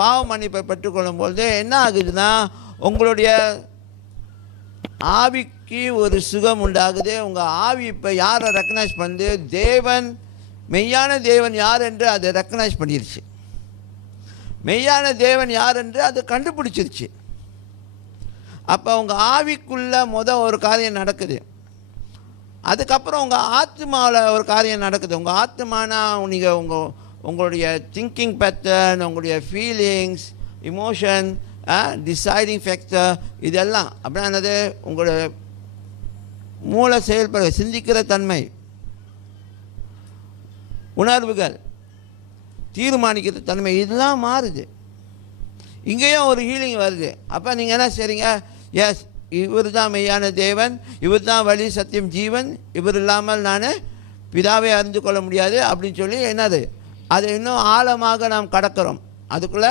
பாவ மன்னிப்பை பெற்றுக்கொள்ளும் பொழுது என்ன ஆகுதுன்னா உங்களுடைய ஆவிக்கு ஒரு சுகம் உண்டாகுது. உங்கள் ஆவி இப்போ யாரை ரெக்கனைஸ் பண்ணுது? தேவன் மெய்யான தேவன் யார் என்று அதை ரெக்கனைஸ் பண்ணிருச்சு. மெய்யான தேவன் யார் என்று அது கண்டுபிடிச்சிருச்சு. அப்போ உங்கள் ஆவிக்குள்ளே முத ஒரு காரியம் நடக்குது. அதுக்கப்புறம் உங்கள் ஆத்மாவில் ஒரு காரியம் நடக்குது. உங்கள் ஆத்மானா நீங்கள் உங்கள் உங்களுடைய திங்கிங் பேட்டர்ன் உங்களுடைய ஃபீலிங்ஸ் இமோஷன் டிசைடிங் ஃபேக்டர் இதெல்லாம். அப்படின்னா என்னது? உங்களுடைய மூளை செயல்பட சிந்திக்கிற தன்மை. உணர்வுகள் தீர்மானிக்கிற தன்மை இதெல்லாம் மாறுது. இங்கேயும் ஒரு ஹீலிங் வருது. அப்போ நீங்கள் என்ன செய்றீங்க? எஸ் இவர் தான் மெய்யான தேவன் இவர் தான் வழி சத்தியம் ஜீவன் இவர் இல்லாமல் நான் பிதாவை அறிந்து கொள்ள முடியாது அப்படின்னு சொல்லி என்னது? அதை இன்னும் ஆழமாக நாம் கடக்கிறோம் அதுக்குள்ளே